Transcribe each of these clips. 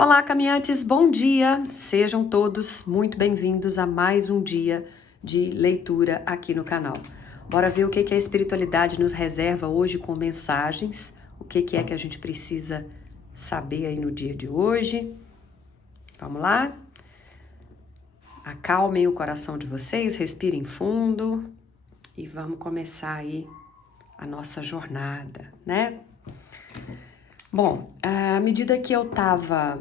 Olá, caminhantes, bom dia! Sejam todos muito bem-vindos a mais um dia de leitura aqui no canal. Bora ver o que a espiritualidade nos reserva hoje com mensagens, o que é que a gente precisa saber aí no dia de hoje. Vamos lá? Acalmem o coração de vocês, respirem fundo e vamos começar aí a nossa jornada, né? Bom, à medida que eu tava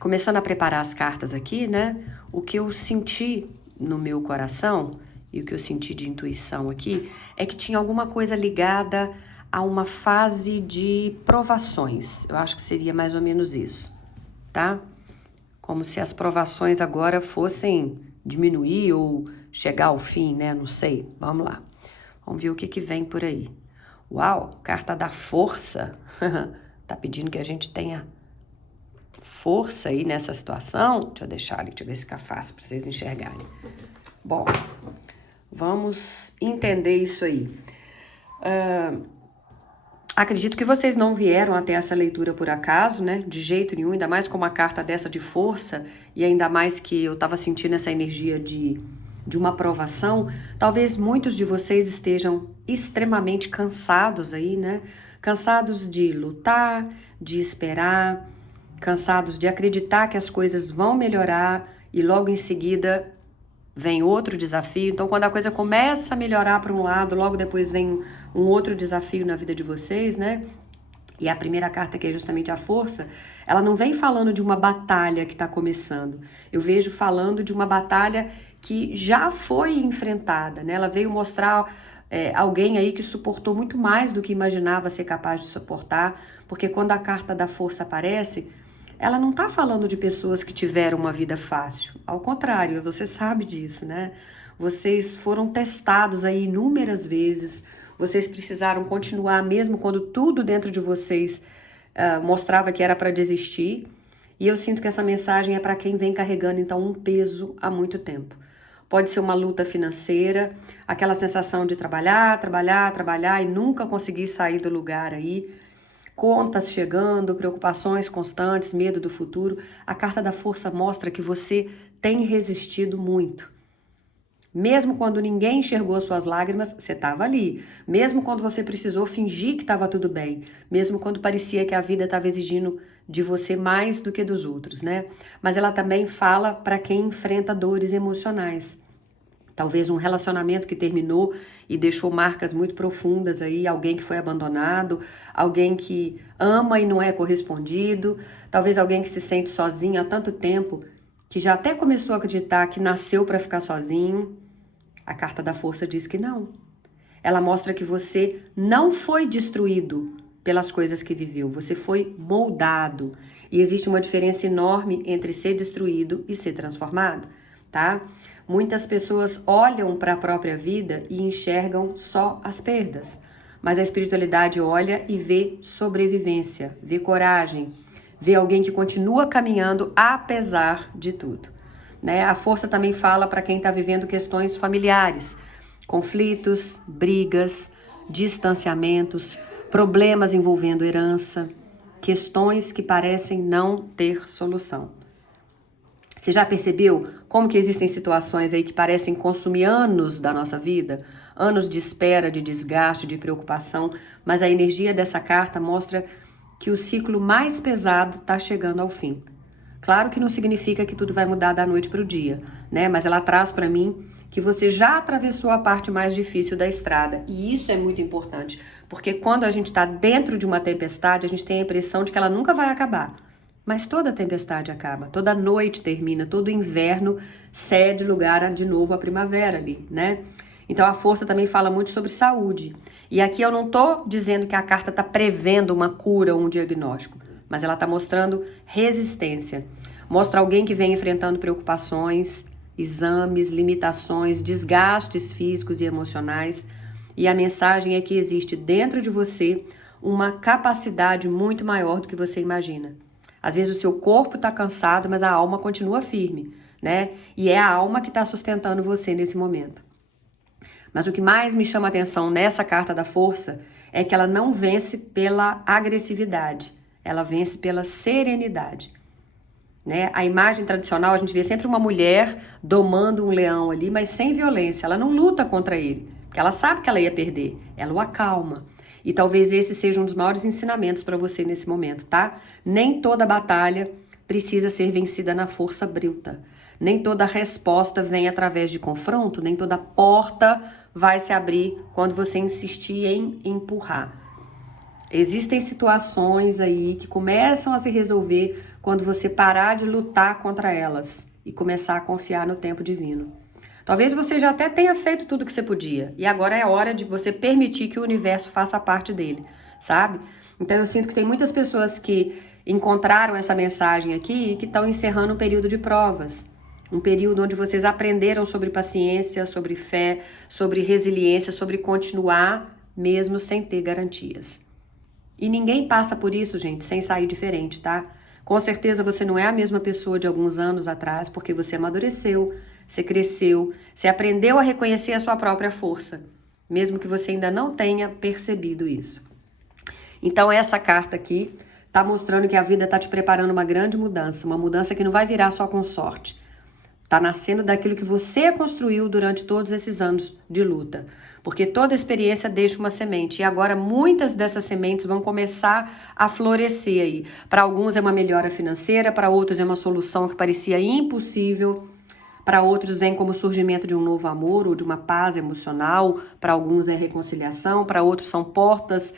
começando a preparar as cartas aqui, né? O que eu senti no meu coração e o que eu senti de intuição aqui é que tinha alguma coisa ligada a uma fase de provações. Eu acho que seria mais ou menos isso, tá? Como se as provações agora fossem diminuir ou chegar ao fim, né? Não sei. Vamos lá. Vamos ver o que vem por aí. Uau, carta da força. Tá pedindo que a gente tenha força aí nessa situação. Deixa eu deixar ali, deixa eu ver se fica fácil para vocês enxergarem. Bom, vamos entender isso aí. Acredito que vocês não vieram até essa leitura por acaso, né? De jeito nenhum, ainda mais com uma carta dessa de força, e ainda mais que eu tava sentindo essa energia de uma aprovação. Talvez muitos de vocês estejam extremamente cansados aí, né? Cansados de lutar, de esperar, cansados de acreditar que as coisas vão melhorar e logo em seguida vem outro desafio. Então, quando a coisa começa a melhorar para um lado, logo depois vem um outro desafio na vida de vocês, né? E a primeira carta, que é justamente a força, ela não vem falando de uma batalha que está começando. Eu vejo falando de uma batalha que já foi enfrentada, né? Ela veio mostrar alguém aí que suportou muito mais do que imaginava ser capaz de suportar, porque quando a carta da força aparece, ela não está falando de pessoas que tiveram uma vida fácil. Ao contrário, você sabe disso, né? Vocês foram testados aí inúmeras vezes, vocês precisaram continuar mesmo quando tudo dentro de vocês mostrava que era para desistir. E eu sinto que essa mensagem é para quem vem carregando então um peso há muito tempo. Pode ser uma luta financeira, aquela sensação de trabalhar, trabalhar, trabalhar e nunca conseguir sair do lugar aí. Contas chegando, preocupações constantes, medo do futuro. A carta da força mostra que você tem resistido muito. Mesmo quando ninguém enxergou suas lágrimas, você estava ali. Mesmo quando você precisou fingir que estava tudo bem. Mesmo quando parecia que a vida estava exigindo de você mais do que dos outros, né? Mas ela também fala para quem enfrenta dores emocionais. Talvez um relacionamento que terminou e deixou marcas muito profundas aí, alguém que foi abandonado, alguém que ama e não é correspondido, talvez alguém que se sente sozinho há tanto tempo, que já até começou a acreditar que nasceu para ficar sozinho. A carta da força diz que não. Ela mostra que você não foi destruído pelas coisas que viveu, você foi moldado. E existe uma diferença enorme entre ser destruído e ser transformado, tá? Muitas pessoas olham para a própria vida e enxergam só as perdas, mas a espiritualidade olha e vê sobrevivência, vê coragem, vê alguém que continua caminhando apesar de tudo, né? A força também fala para quem está vivendo questões familiares, conflitos, brigas, distanciamentos, problemas envolvendo herança, questões que parecem não ter solução. Você já percebeu como que existem situações aí que parecem consumir anos da nossa vida? Anos de espera, de desgaste, de preocupação, mas a energia dessa carta mostra que o ciclo mais pesado está chegando ao fim. Claro que não significa que tudo vai mudar da noite para o dia, né? Mas ela traz para mim que você já atravessou a parte mais difícil da estrada. E isso é muito importante, porque quando a gente está dentro de uma tempestade, a gente tem a impressão de que ela nunca vai acabar. Mas toda tempestade acaba, toda noite termina, todo inverno cede lugar de novo à primavera ali, né? Então a força também fala muito sobre saúde. E aqui eu não tô dizendo que a carta tá prevendo uma cura ou um diagnóstico, mas ela tá mostrando resistência. Mostra alguém que vem enfrentando preocupações, exames, limitações, desgastes físicos e emocionais. E a mensagem é que existe dentro de você uma capacidade muito maior do que você imagina. Às vezes o seu corpo está cansado, mas a alma continua firme, né? E é a alma que está sustentando você nesse momento. Mas o que mais me chama a atenção nessa carta da força é que ela não vence pela agressividade. ela vence pela serenidade. Né? A imagem tradicional, a gente vê sempre uma mulher domando um leão ali, mas sem violência. Ela não luta contra ele, porque ela sabe que ela ia perder. Ela o acalma. E talvez esse seja um dos maiores ensinamentos para você nesse momento, tá? Nem toda batalha precisa ser vencida na força bruta. Nem toda resposta vem através de confronto, nem toda porta vai se abrir quando você insistir em empurrar. Existem situações aí que começam a se resolver quando você parar de lutar contra elas e começar a confiar no tempo divino. Talvez você já até tenha feito tudo que você podia e agora é hora de você permitir que o universo faça parte dele, sabe? Então eu sinto que tem muitas pessoas que encontraram essa mensagem aqui e que estão encerrando um período de provas. Um período onde vocês aprenderam sobre paciência, sobre fé, sobre resiliência, sobre continuar mesmo sem ter garantias. E ninguém passa por isso, gente, sem sair diferente, tá? Com certeza você não é a mesma pessoa de alguns anos atrás, porque você amadureceu, você cresceu, você aprendeu a reconhecer a sua própria força, mesmo que você ainda não tenha percebido isso. Então essa carta aqui tá mostrando que a vida tá te preparando uma grande mudança, uma mudança que não vai virar só com sorte. Tá nascendo daquilo que você construiu durante todos esses anos de luta. Porque toda experiência deixa uma semente. E agora muitas dessas sementes vão começar a florescer aí. Para alguns é uma melhora financeira, para outros é uma solução que parecia impossível. Para outros vem como surgimento de um novo amor ou de uma paz emocional. Para alguns é reconciliação, para outros são portas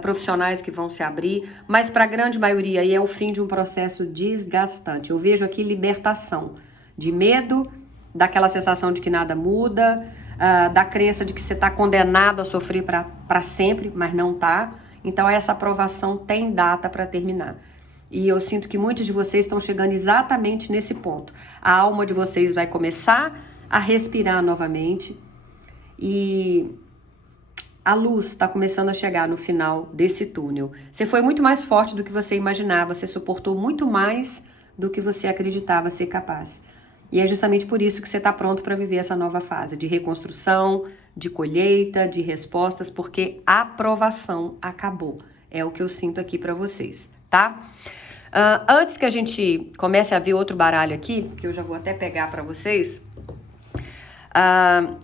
profissionais que vão se abrir. Mas para a grande maioria aí é o fim de um processo desgastante. Eu vejo aqui libertação. De medo, daquela sensação de que nada muda, da crença de que você está condenado a sofrer para sempre, mas não tá. Então essa aprovação tem data para terminar. E eu sinto que muitos de vocês estão chegando exatamente nesse ponto. A alma de vocês vai começar a respirar novamente e a luz está começando a chegar no final desse túnel. Você foi muito mais forte do que você imaginava, você suportou muito mais do que você acreditava ser capaz. E é justamente por isso que você está pronto para viver essa nova fase de reconstrução, de colheita, de respostas, porque a aprovação acabou. É o que eu sinto aqui para vocês, tá? Antes que a gente comece a ver outro baralho aqui, que eu já vou até pegar para vocês,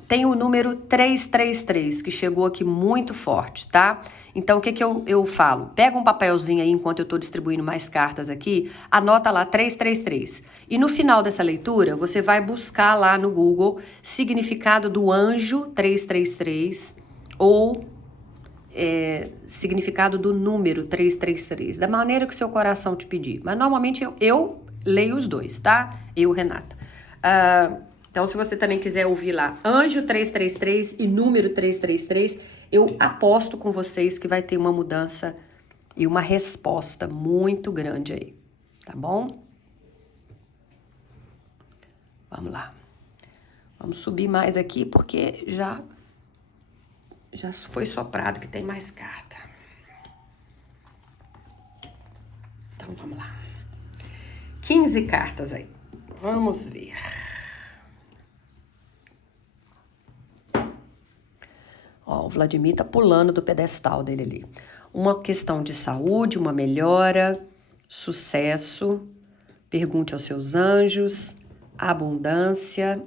tem o número 333, que chegou aqui muito forte, tá? Então, o que eu falo? Pega um papelzinho aí, enquanto eu tô distribuindo mais cartas aqui, anota lá 333. E no final dessa leitura, você vai buscar lá no Google significado do anjo 333 ou significado do número 333, da maneira que o seu coração te pedir. Mas, normalmente, eu leio os dois, tá? Eu, Renata. Então, se você também quiser ouvir lá, anjo 333 e número 333, eu aposto com vocês que vai ter uma mudança e uma resposta muito grande aí, tá bom? Vamos lá. Vamos subir mais aqui porque já foi soprado que tem mais carta. Então, vamos lá. 15 cartas aí. Vamos ver. Ó, o Vladimir tá pulando do pedestal dele ali. Uma questão de saúde, uma melhora, sucesso, pergunte aos seus anjos, abundância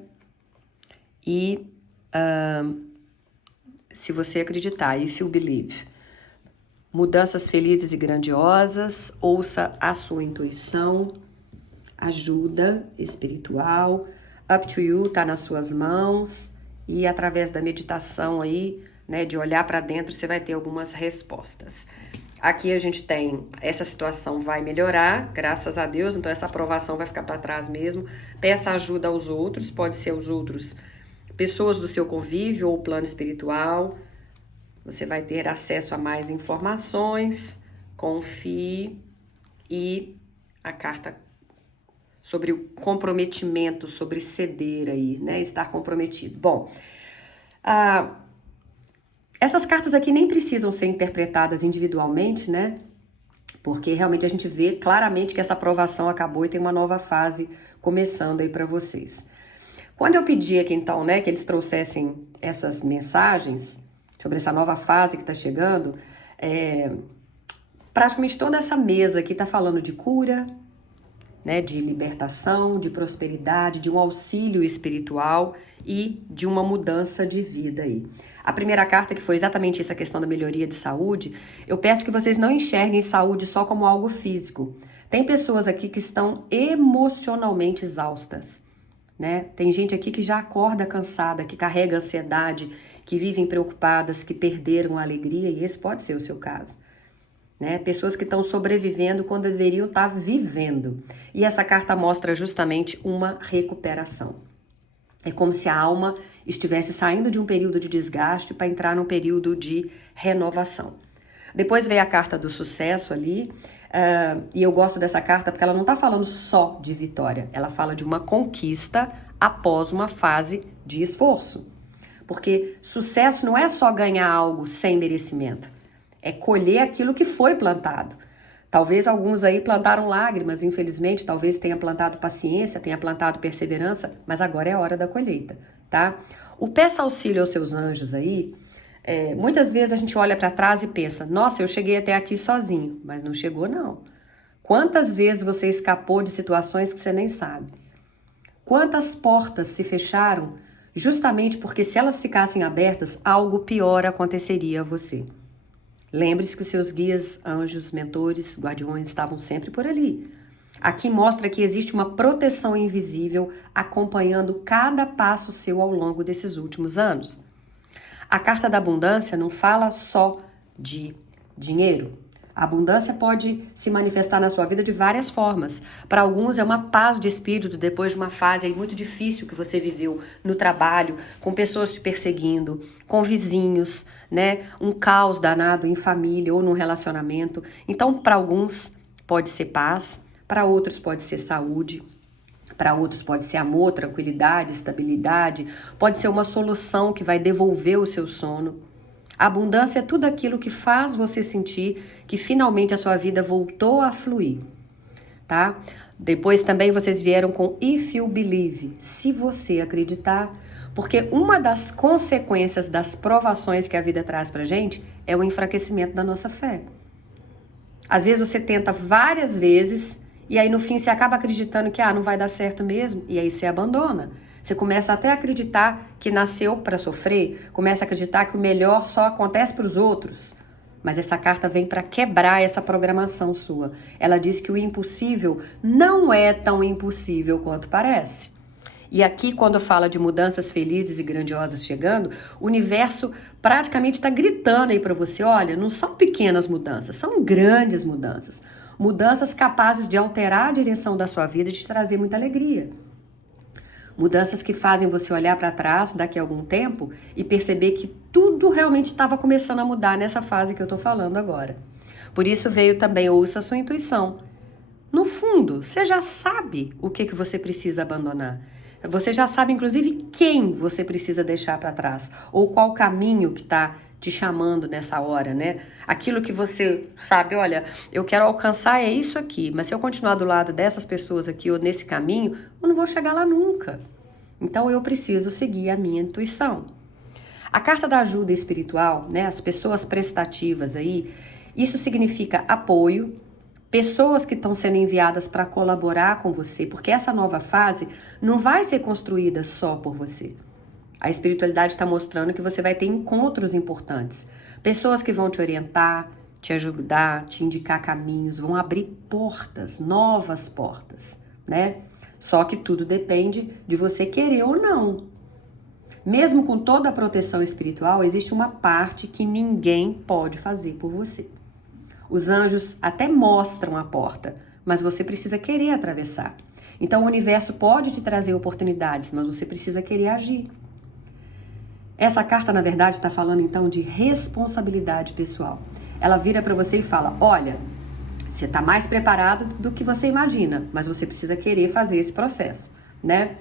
e se você acreditar, if you believe. Mudanças felizes e grandiosas, ouça a sua intuição, ajuda espiritual, up to you, tá nas suas mãos e através da meditação aí, né, de olhar para dentro, você vai ter algumas respostas. Aqui a gente tem, essa situação vai melhorar, graças a Deus, então essa aprovação vai ficar para trás mesmo. Peça ajuda aos outros, pode ser os outros, pessoas do seu convívio ou plano espiritual. Você vai ter acesso a mais informações, confie e a carta sobre o comprometimento, sobre ceder aí, né, estar comprometido. Bom, essas cartas aqui nem precisam ser interpretadas individualmente, né? Porque realmente a gente vê claramente que essa aprovação acabou e tem uma nova fase começando aí para vocês. Quando eu pedi aqui então, né, que eles trouxessem essas mensagens sobre essa nova fase que está chegando, Praticamente toda essa mesa aqui está falando de cura, né, de libertação, de prosperidade, de um auxílio espiritual e de uma mudança de vida aí. A primeira carta, que foi exatamente essa questão da melhoria de saúde, eu peço que vocês não enxerguem saúde só como algo físico. Tem pessoas aqui que estão emocionalmente exaustas, né? Tem gente aqui que já acorda cansada, que carrega ansiedade, que vivem preocupadas, que perderam a alegria, e esse pode ser o seu caso. Né? Pessoas que estão sobrevivendo quando deveriam estar vivendo. E essa carta mostra justamente uma recuperação. É como se a alma estivesse saindo de um período de desgaste para entrar num período de renovação. Depois veio a carta do sucesso ali, e eu gosto dessa carta porque ela não está falando só de vitória, ela fala de uma conquista após uma fase de esforço. Porque sucesso não é só ganhar algo sem merecimento, é colher aquilo que foi plantado. Talvez alguns aí plantaram lágrimas, infelizmente, talvez tenha plantado paciência, tenha plantado perseverança, mas agora é a hora da colheita, tá? O peça auxílio aos seus anjos aí, muitas vezes a gente olha para trás e pensa, nossa, eu cheguei até aqui sozinho, mas não chegou não. Quantas vezes você escapou de situações que você nem sabe? Quantas portas se fecharam justamente porque se elas ficassem abertas, algo pior aconteceria a você? Lembre-se que os seus guias, anjos, mentores, guardiões estavam sempre por ali. Aqui mostra que existe uma proteção invisível acompanhando cada passo seu ao longo desses últimos anos. A carta da abundância não fala só de dinheiro. A abundância pode se manifestar na sua vida de várias formas. Para alguns é uma paz de espírito depois de uma fase aí muito difícil que você viveu no trabalho, com pessoas te perseguindo, com vizinhos, né? Um caos danado em família ou num relacionamento. Então, para alguns pode ser paz, para outros pode ser saúde, para outros pode ser amor, tranquilidade, estabilidade, pode ser uma solução que vai devolver o seu sono. A abundância é tudo aquilo que faz você sentir que finalmente a sua vida voltou a fluir, tá? Depois também vocês vieram com If You Believe, se você acreditar, porque uma das consequências das provações que a vida traz pra gente é o enfraquecimento da nossa fé. Às vezes você tenta várias vezes e aí no fim você acaba acreditando que não vai dar certo mesmo e aí você abandona. Você começa até a acreditar que nasceu para sofrer, começa a acreditar que o melhor só acontece para os outros. Mas essa carta vem para quebrar essa programação sua. Ela diz que o impossível não é tão impossível quanto parece. E aqui, quando fala de mudanças felizes e grandiosas chegando, o universo praticamente está gritando aí para você, olha, não são pequenas mudanças, são grandes mudanças. Mudanças capazes de alterar a direção da sua vida e de te trazer muita alegria. Mudanças que fazem você olhar para trás daqui a algum tempo e perceber que tudo realmente estava começando a mudar nessa fase que eu estou falando agora. Por isso veio também, ouça a sua intuição. No fundo, você já sabe o que você precisa abandonar. Você já sabe, inclusive, quem você precisa deixar para trás. Ou qual caminho que está te chamando nessa hora, né? Aquilo que você sabe, olha, eu quero alcançar é isso aqui, mas se eu continuar do lado dessas pessoas aqui ou nesse caminho, eu não vou chegar lá nunca. Então eu preciso seguir a minha intuição. A carta da ajuda espiritual, né? As pessoas prestativas aí, isso significa apoio, pessoas que estão sendo enviadas para colaborar com você, porque essa nova fase não vai ser construída só por você. A espiritualidade está mostrando que você vai ter encontros importantes. Pessoas que vão te orientar, te ajudar, te indicar caminhos, vão abrir portas, novas portas, né? Só que tudo depende de você querer ou não. Mesmo com toda a proteção espiritual, existe uma parte que ninguém pode fazer por você. Os anjos até mostram a porta, mas você precisa querer atravessar. Então o universo pode te trazer oportunidades, mas você precisa querer agir. Essa carta, na verdade, está falando então de responsabilidade pessoal. Ela vira para você e fala, olha, você está mais preparado do que você imagina, mas você precisa querer fazer esse processo, né?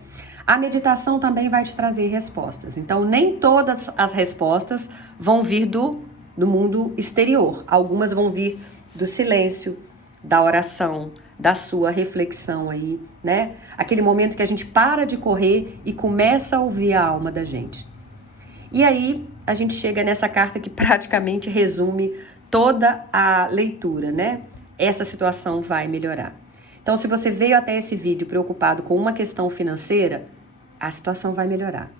A meditação também vai te trazer respostas. Então, nem todas as respostas vão vir do mundo exterior. Algumas vão vir do silêncio, da oração, da sua reflexão aí, né? Aquele momento que a gente para de correr e começa a ouvir a alma da gente. E aí, a gente chega nessa carta que praticamente resume toda a leitura, né? Essa situação vai melhorar. Então, se você veio até esse vídeo preocupado com uma questão financeira, a situação vai melhorar.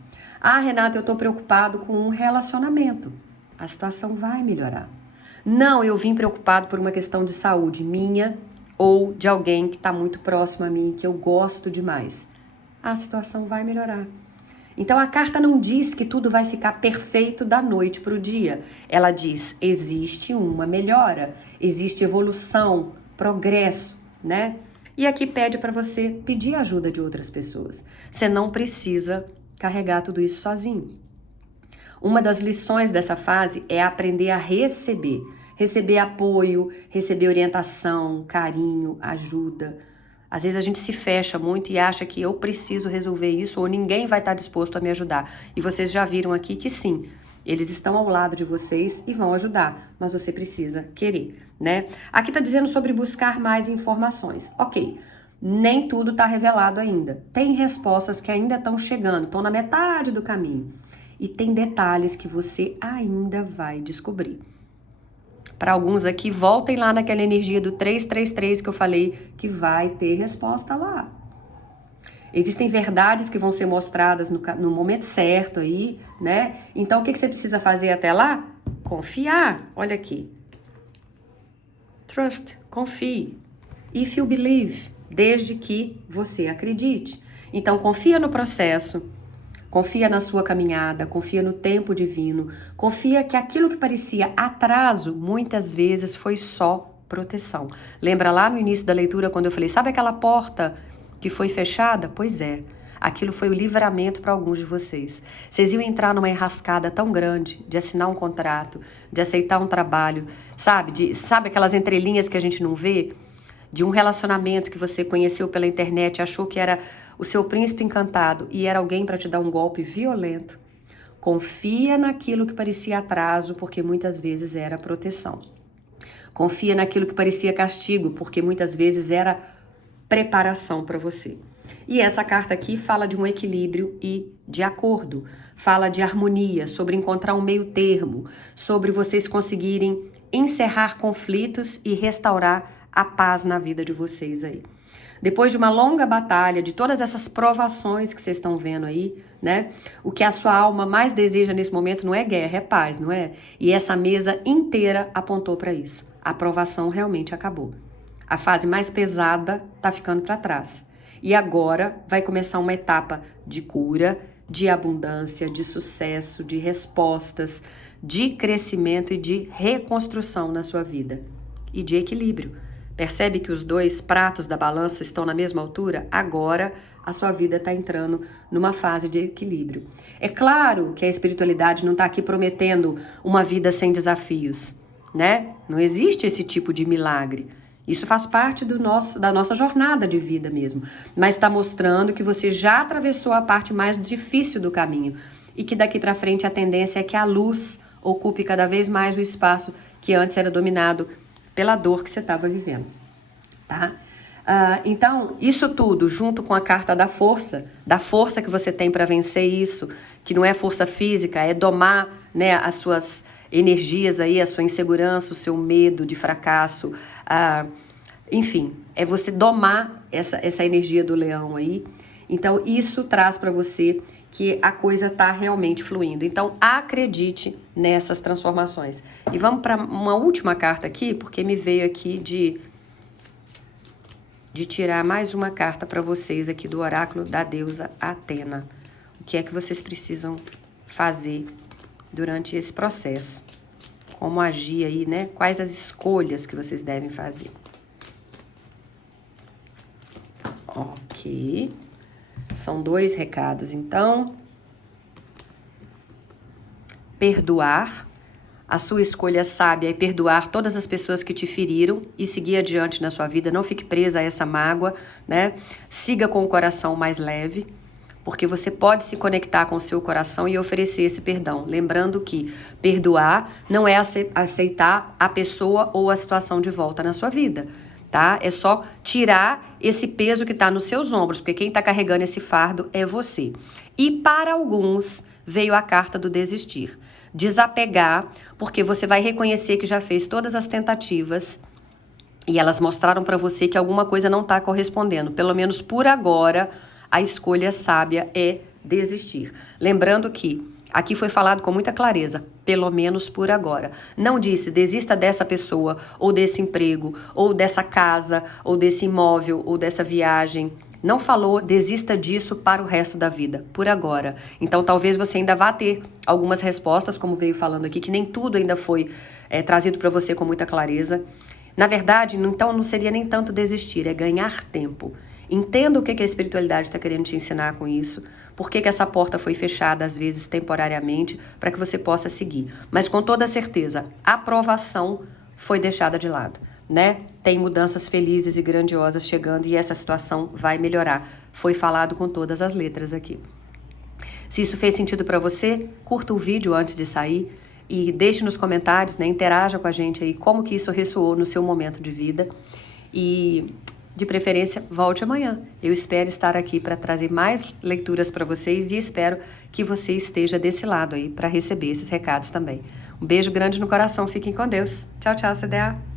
Ah, Renata, eu tô preocupado com um relacionamento. A situação vai melhorar. Não, eu vim preocupado por uma questão de saúde minha ou de alguém que está muito próximo a mim, que eu gosto demais. A situação vai melhorar. Então a carta não diz que tudo vai ficar perfeito da noite para o dia. Ela diz, existe uma melhora, existe evolução, progresso, né? E aqui pede para você pedir ajuda de outras pessoas. Você não precisa carregar tudo isso sozinho. Uma das lições dessa fase é aprender a receber. Receber apoio, receber orientação, carinho, ajuda. Às vezes a gente se fecha muito e acha que eu preciso resolver isso ou ninguém vai estar disposto a me ajudar. E vocês já viram aqui que sim, eles estão ao lado de vocês e vão ajudar, mas você precisa querer, né? Aqui está dizendo sobre buscar mais informações. Ok, nem tudo está revelado ainda. Tem respostas que ainda estão chegando, estão na metade do caminho. E tem detalhes que você ainda vai descobrir. Para alguns aqui, voltem lá naquela energia do 333 que eu falei, que vai ter resposta lá. Existem verdades que vão ser mostradas no momento certo aí, né? Então, o que você precisa fazer até lá? Confiar. Olha aqui. Trust, confie. If you believe, desde que você acredite. Então, confia no processo. Confia na sua caminhada, confia no tempo divino, confia que aquilo que parecia atraso, muitas vezes foi só proteção. Lembra lá no início da leitura quando eu falei, sabe aquela porta que foi fechada? Pois é, aquilo foi o livramento para alguns de vocês. Vocês iam entrar numa enrascada tão grande de assinar um contrato, de aceitar um trabalho, sabe aquelas entrelinhas que a gente não vê? De um relacionamento que você conheceu pela internet, achou que era o seu príncipe encantado e era alguém para te dar um golpe violento. Confia naquilo que parecia atraso, porque muitas vezes era proteção. Confia naquilo que parecia castigo, porque muitas vezes era preparação para você. E essa carta aqui fala de um equilíbrio e de acordo, fala de harmonia, sobre encontrar um meio termo, sobre vocês conseguirem encerrar conflitos e restaurar a paz na vida de vocês aí. Depois de uma longa batalha, de todas essas provações que vocês estão vendo aí, né? O que a sua alma mais deseja nesse momento não é guerra, é paz, não é? E essa mesa inteira apontou para isso. A provação realmente acabou. A fase mais pesada tá ficando para trás. E agora vai começar uma etapa de cura, de abundância, de sucesso, de respostas, de crescimento e de reconstrução na sua vida. E de equilíbrio. Percebe que os dois pratos da balança estão na mesma altura? Agora a sua vida está entrando numa fase de equilíbrio. É claro que a espiritualidade não está aqui prometendo uma vida sem desafios, né? Não existe esse tipo de milagre. Isso faz parte da nossa jornada de vida mesmo. Mas está mostrando que você já atravessou a parte mais difícil do caminho e que daqui para frente a tendência é que a luz ocupe cada vez mais o espaço que antes era dominado pela dor que você estava vivendo, tá? Então, isso tudo, junto com a carta da força que você tem para vencer isso, que não é força física, é domar, né, as suas energias aí, a sua insegurança, o seu medo de fracasso, enfim, é você domar essa energia do leão aí. Então, isso traz para você que a coisa está realmente fluindo. Então, acredite nessas transformações. E vamos para uma última carta aqui, porque me veio aqui de tirar mais uma carta para vocês aqui do oráculo da deusa Atena. O que é que vocês precisam fazer durante esse processo? Como agir aí, né? Quais as escolhas que vocês devem fazer? Ok. São 2 recados, então. Perdoar. A sua escolha sábia é perdoar todas as pessoas que te feriram e seguir adiante na sua vida. Não fique presa a essa mágoa, né? Siga com o coração mais leve, porque você pode se conectar com o seu coração e oferecer esse perdão. Lembrando que perdoar não é aceitar a pessoa ou a situação de volta na sua vida. Tá? É só tirar esse peso que está nos seus ombros, porque quem está carregando esse fardo é você. E para alguns veio a carta do desistir. Desapegar, porque você vai reconhecer que já fez todas as tentativas e elas mostraram para você que alguma coisa não está correspondendo. Pelo menos por agora, a escolha sábia é desistir. Lembrando que aqui foi falado com muita clareza, pelo menos por agora. Não disse desista dessa pessoa, ou desse emprego, ou dessa casa, ou desse imóvel, ou dessa viagem. Não falou desista disso para o resto da vida, por agora. Então talvez você ainda vá ter algumas respostas, como veio falando aqui, que nem tudo ainda foi trazido para você com muita clareza. Na verdade, então não seria nem tanto desistir, é ganhar tempo. Entenda o que a espiritualidade está querendo te ensinar com isso, por que essa porta foi fechada, às vezes temporariamente, para que você possa seguir. Mas com toda certeza, a aprovação foi deixada de lado, né? Tem mudanças felizes e grandiosas chegando e essa situação vai melhorar. Foi falado com todas as letras aqui. Se isso fez sentido para você, curta o vídeo antes de sair e deixe nos comentários, né? Interaja com a gente aí como que isso ressoou no seu momento de vida. E, de preferência, volte amanhã. Eu espero estar aqui para trazer mais leituras para vocês e espero que você esteja desse lado aí para receber esses recados também. Um beijo grande no coração. Fiquem com Deus. Tchau, tchau, CDA.